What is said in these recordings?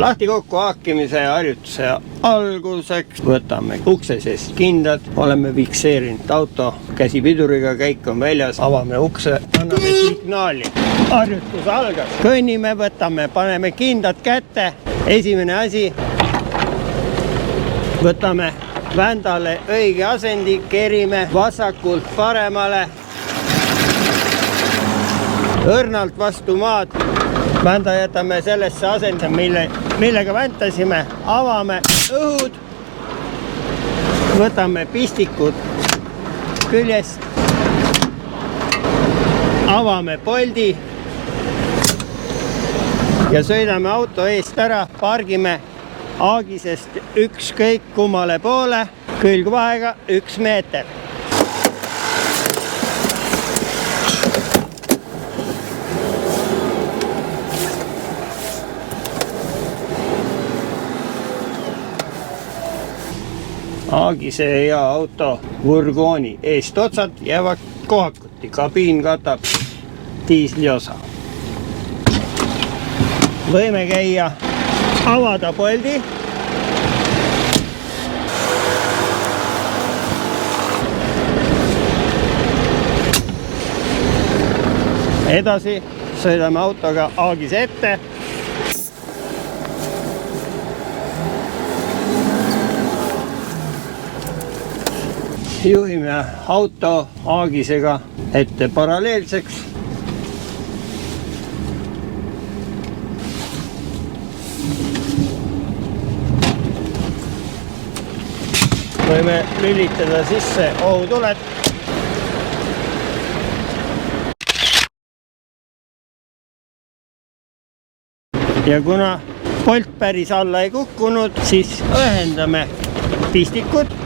Lahti kokku haakimise harjutuse alguseks võtame ukse seest kindlad, oleme fikseerinud auto, käsipiduriga, käik on väljas, avame ukse, anname signaali. Harjutus algas, kõnnime, võtame, paneme kindlad kätte. Esimene asi, võtame vändale õige asendi, kerime vasakult paremale, õrnalt vastu maad. Vända jätame sellesse asendisse, millega väntasime, avame õhud, võtame pistikud küljest, avame poldi ja sõidame auto eest ära, pargime aagisest ükskõik kummale poole, külgvahega 1 meeter. Aagise ja auto vurgooni eestotsad jäävad kohakuti, kabiin katab diisliosa. Võime käia, avada poldi. Edasi sõidame autoga aagise ette. Juhime auto aagisega ette paralleelseks. Võime lülitada sisse ohutuled. Ja kuna polt päris alla ei kukkunud, siis ühendame pistikud.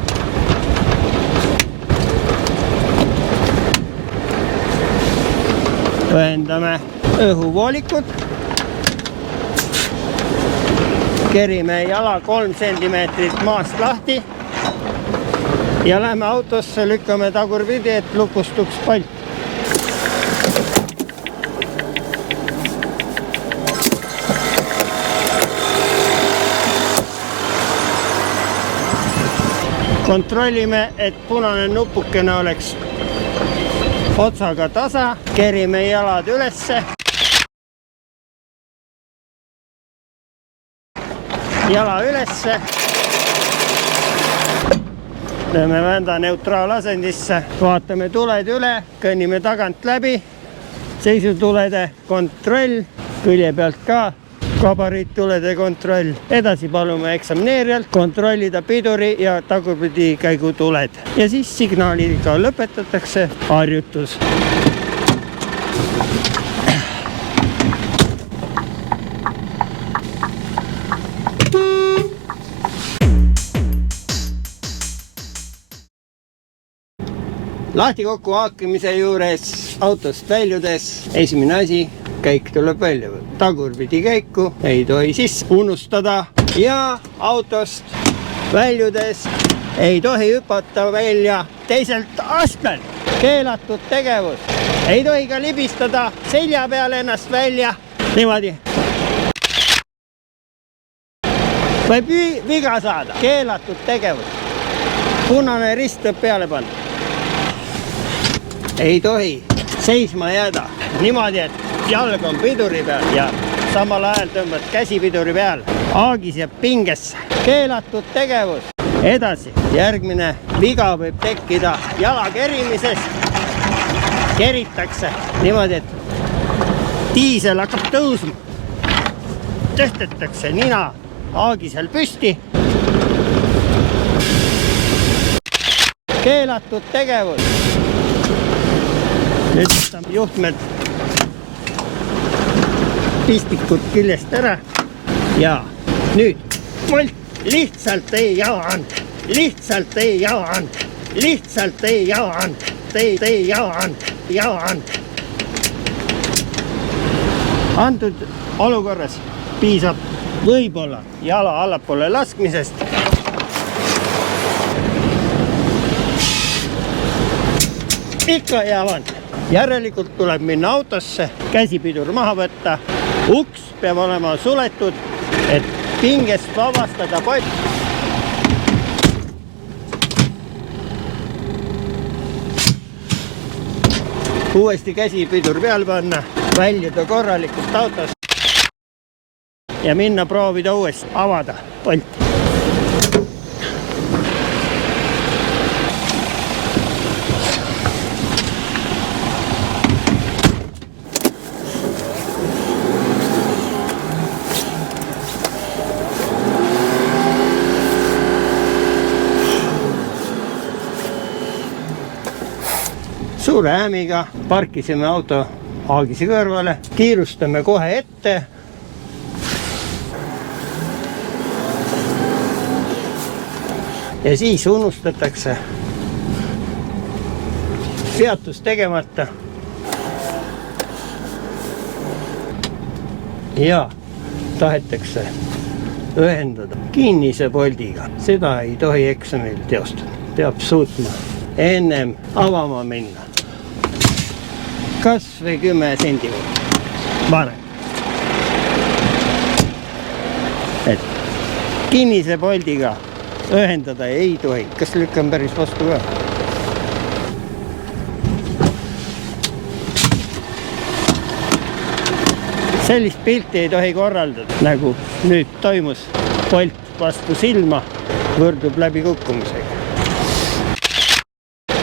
Ühendame õhuvoolikut, kerime jala 3 sentimeetrit maast lahti ja lähme autosse, lükkame tagurpidi, et lukustuks polt. Kontrollime, et punane nupukene oleks otsaga tasa, kerime jalad ülesse. Jala ülesse. Lööme vända neutraalasendisse, vaatame tuled üle, kõnnime tagant läbi. Seisutulede kontroll, külje pealt ka gabariittulede kontroll. Edasi palume eksamineerijalt kontrollida piduri ja tagurpidi käigutuled. Ja siis signaaliga lõpetatakse harjutus. Lahti kokku haakimise juures autost väljudes esimene asi, käik tuleb välja, tagurpidi käiku ei tohi sisse unustada ja autost väljudes ei tohi hüpata välja teiselt astmelt. Keelatud tegevus. Ei tohi ka libistada selja peale ennast välja. Niimoodi. Võib viga saada. Keelatud tegevus. Punane rist tuleb peale panna. Ei tohi seisma jääda. Niimoodi, et jalg on piduri peal ja samal ajal tõmbad käsi piduri peal. Aagis jääb pingesse. Keelatud tegevus. Edasi, järgmine viga võib tekkida jala kerimisest. Keritakse niimoodi, et diisel hakkab tõusma. Tõstetakse nina aagisel püsti. Keelatud tegevus. Nüüd võtame juhtmed pistikud küljest ära ja nüüd polt lihtsalt ei avanud, lihtsalt ei avanud, lihtsalt ei avanud, ei avanud. Antud olukorras piisab võib-olla jala allapoole laskmisest. Ikka ei avanud. Järelikult tuleb minna autosse, käsipidur maha võtta. Uks peab olema suletud, et pingest vabastada polt. Uuesti käsi pidur peal panna, väljuda korralikult autost ja minna proovida uuesti avada polti. Suure hämiga parkisime auto haagise kõrvale, kiirustame kohe ette. Ja siis unustatakse peatus tegemata. Ja tahetakse ühendada kinnise poldiga. Seda ei tohi eksamil teostada. Peab suutma ennem avama minna. Kas või 10 sentimeetrit. Pane. Et kinnise poldiga ühendada ei tohi. Kas lükkan päris vastu ka? Sellist pilti ei tohi korraldada, nagu nüüd toimus. Polt vastu silma võrdub läbi kukkumisega.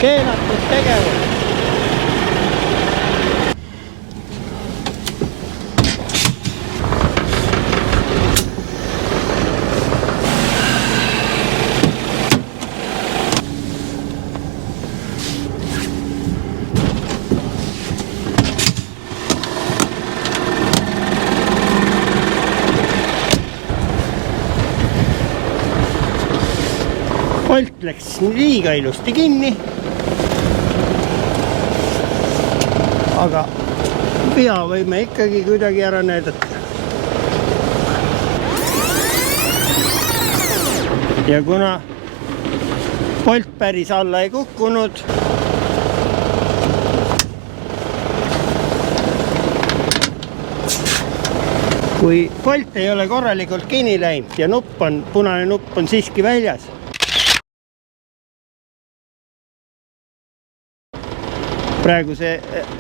Keelatud tegevus. Polt läks liiga ilusti kinni, aga pea võime ikkagi kuidagi ära näidata. Ja kuna polt päris alla ei kukkunud, kui polt ei ole korralikult kinni läinud ja punane nupp on siiski väljas, praegu see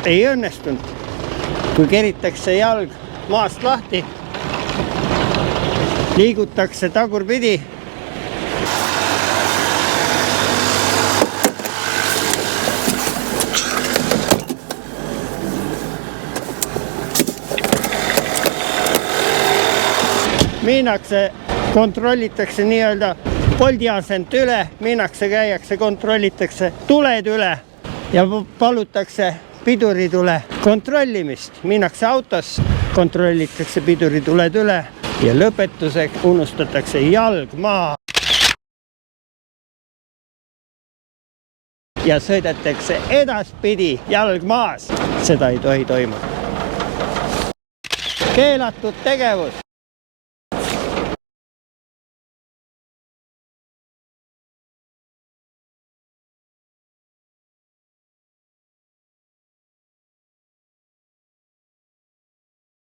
ei õnnestunud. Kui keritakse jalg maast lahti, liigutakse tagurpidi. Minnakse, kontrollitakse nii-öelda poldiasent üle, minnakse, käiakse, kontrollitakse tuled üle. Ja palutakse piduritule kontrollimist. Minnakse autos, kontrollitakse pidurituled üle ja lõpetuseks unustatakse jalg maa. Ja sõidetakse edaspidi jalg maas. Seda ei tohi toimuda. Keelatud tegevus.